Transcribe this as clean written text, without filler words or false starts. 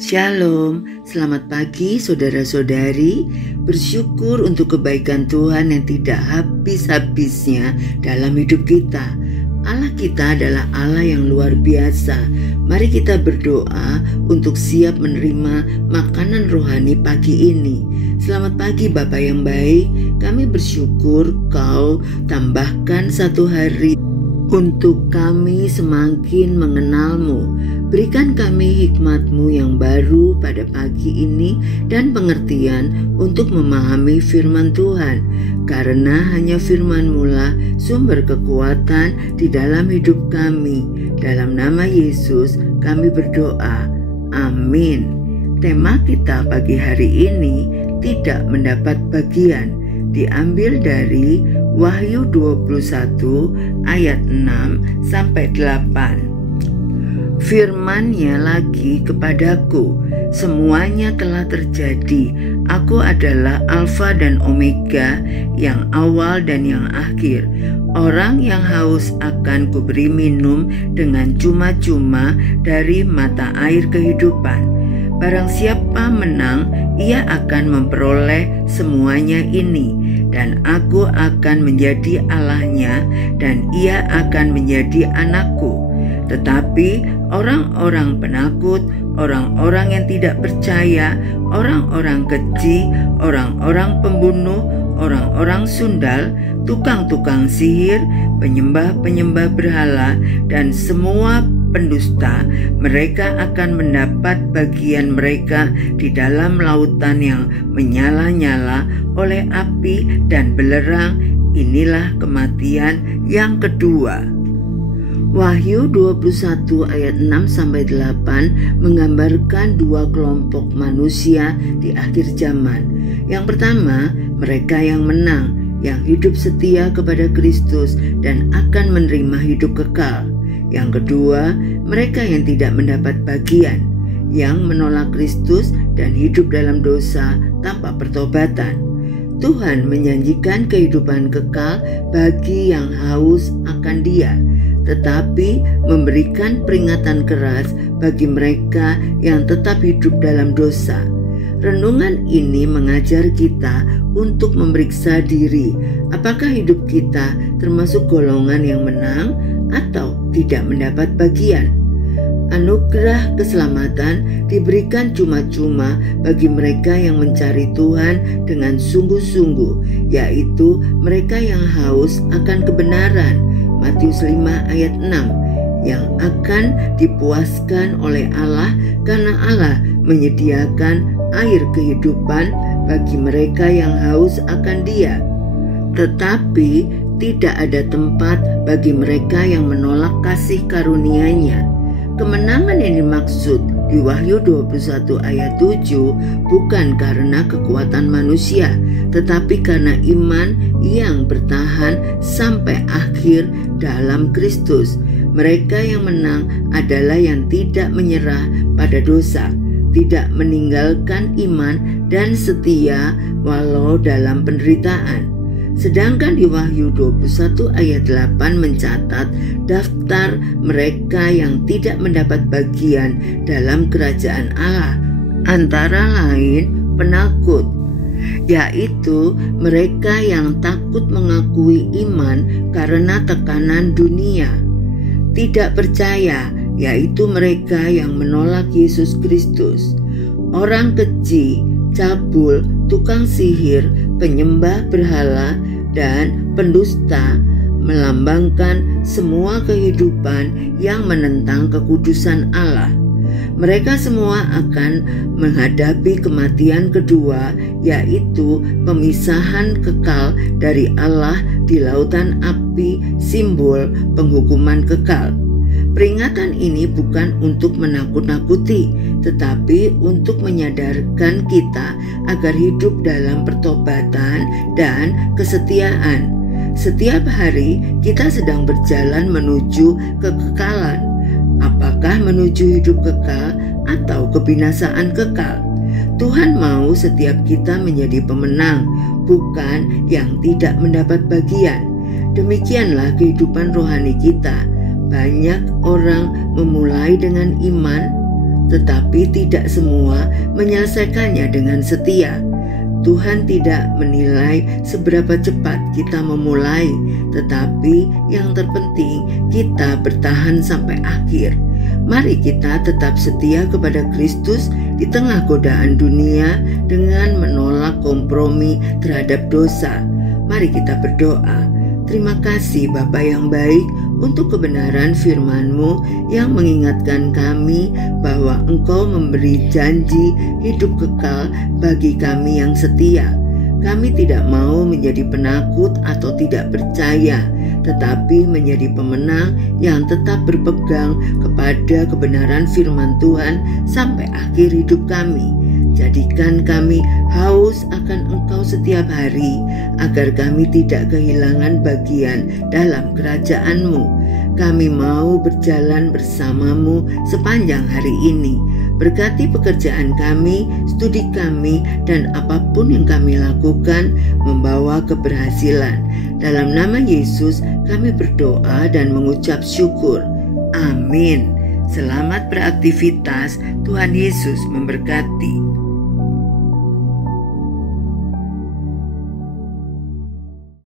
Shalom, selamat pagi saudara-saudari. Bersyukur untuk kebaikan Tuhan yang tidak habis-habisnya dalam hidup kita. Allah kita adalah Allah yang luar biasa. Mari kita berdoa untuk siap menerima makanan rohani pagi ini. Selamat pagi Bapa yang baik, kami bersyukur Kau tambahkan satu hari untuk kami semakin mengenal-Mu. Berikan kami hikmat-Mu yang baru pada pagi ini dan pengertian untuk memahami firman Tuhan. Karena hanya firman-Mu lah sumber kekuatan di dalam hidup kami. Dalam nama Yesus kami berdoa. Amin. Tema kita pagi hari ini tidak mendapat bagian. Diambil dari Wahyu 21 ayat 6 sampai 8. Firman-Nya lagi kepadaku, semuanya telah terjadi. Aku adalah Alfa dan Omega, yang awal dan yang akhir. Orang yang haus akan kuberi minum dengan cuma-cuma dari mata air kehidupan. Barang siapa menang, ia akan memperoleh semuanya ini. Dan aku akan menjadi Allahnya, dan ia akan menjadi anakku. Tetapi orang-orang penakut, orang-orang yang tidak percaya, orang-orang keji, orang-orang pembunuh, orang-orang sundal, tukang-tukang sihir, penyembah-penyembah berhala, dan semua pendusta, mereka akan mendapat bagian mereka di dalam lautan yang menyala-nyala oleh api dan belerang. Inilah kematian yang kedua. Wahyu 21 ayat 6 sampai 8 menggambarkan dua kelompok manusia di akhir zaman. Yang pertama, mereka yang menang, yang hidup setia kepada Kristus dan akan menerima hidup kekal. Yang kedua, mereka yang tidak mendapat bagian, yang menolak Kristus dan hidup dalam dosa tanpa pertobatan. Tuhan menjanjikan kehidupan kekal bagi yang haus akan Dia, tetapi memberikan peringatan keras bagi mereka yang tetap hidup dalam dosa. Renungan ini mengajar kita untuk memeriksa diri, apakah hidup kita termasuk golongan yang menang atau tidak mendapat bagian. Anugerah keselamatan diberikan cuma-cuma bagi mereka yang mencari Tuhan dengan sungguh-sungguh, yaitu mereka yang haus akan kebenaran. Matius 5 ayat 6, yang akan dipuaskan oleh Allah karena Allah menyediakan air kehidupan bagi mereka yang haus akan Dia. Tetapi tidak ada tempat bagi mereka yang menolak kasih karunia-Nya. Kemenangan yang dimaksud di Wahyu 21 ayat 7 bukan karena kekuatan manusia, tetapi karena iman yang bertahan sampai akhir dalam Kristus. Mereka yang menang adalah yang tidak menyerah pada dosa, tidak meninggalkan iman dan setia walau dalam penderitaan. Sedangkan di Wahyu 21 ayat 8 mencatat daftar mereka yang tidak mendapat bagian dalam kerajaan Allah, antara lain penakut, yaitu mereka yang takut mengakui iman karena tekanan dunia. Tidak percaya, yaitu mereka yang menolak Yesus Kristus. Orang keji, cabul, tukang sihir, penyembah berhala, dan pendusta melambangkan semua kehidupan yang menentang kekudusan Allah. Mereka semua akan menghadapi kematian kedua, yaitu pemisahan kekal dari Allah di lautan api, simbol penghukuman kekal. Peringatan ini bukan untuk menakut-nakuti, tetapi untuk menyadarkan kita agar hidup dalam pertobatan dan kesetiaan. Setiap hari kita sedang berjalan menuju kekekalan. Apakah menuju hidup kekal atau kebinasaan kekal? Tuhan mau setiap kita menjadi pemenang, bukan yang tidak mendapat bagian. Demikianlah kehidupan rohani kita. Banyak orang memulai dengan iman, tetapi tidak semua menyelesaikannya dengan setia. Tuhan tidak menilai seberapa cepat kita memulai, tetapi yang terpenting kita bertahan sampai akhir. Mari kita tetap setia kepada Kristus di tengah godaan dunia dengan menolak kompromi terhadap dosa. Mari kita berdoa. Terima kasih Bapa yang baik untuk kebenaran firman-Mu yang mengingatkan kami bahwa Engkau memberi janji hidup kekal bagi kami yang setia. Kami tidak mau menjadi penakut atau tidak percaya, tetapi menjadi pemenang yang tetap berpegang kepada kebenaran firman Tuhan sampai akhir hidup kami. Jadikan kami haus akan Engkau setiap hari, agar kami tidak kehilangan bagian dalam kerajaan-Mu. Kami mau berjalan bersama-Mu sepanjang hari ini. Berkati pekerjaan kami, studi kami, dan apapun yang kami lakukan membawa keberhasilan. Dalam nama Yesus kami berdoa dan mengucap syukur. Amin. Selamat beraktivitas. Tuhan Yesus memberkati.